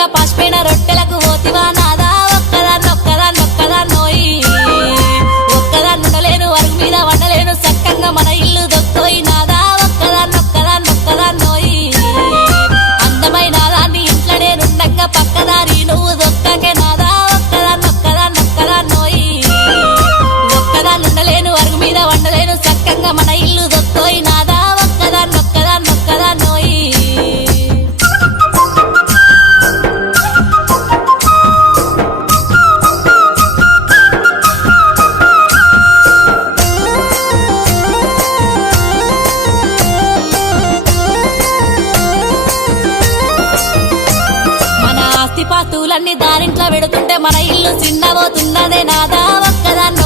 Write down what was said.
రుణంగా పసిపోయిన రొట్టెలకు పోతివా నాదా ఒక్కదాన్నోయి ఒక్కదాన్నుండలేను అరుగు మీద వండలేను సక్కంగా మన ఇల్లు దొక్కోయి నాదా ఒక్కదాన్నోయి అందమైన దాన్ని ఇంట్లో నేనుండగా పక్కదారి నువ్వు దొక్కకే నాదా ఒక్కదాన్నోయి ఒక్కదాన్నుండలేను అరుగు మీద వండలేను సక్కంగా మన ఇల్లు దొక్కోయి నాదా ఒక్కదాన్నోయి పాతులన్నీ దారింట్లో పెడుతుంటే మన ఇల్లు చిన్నబోతున్నదే నాదా ఒక్కదాన్ని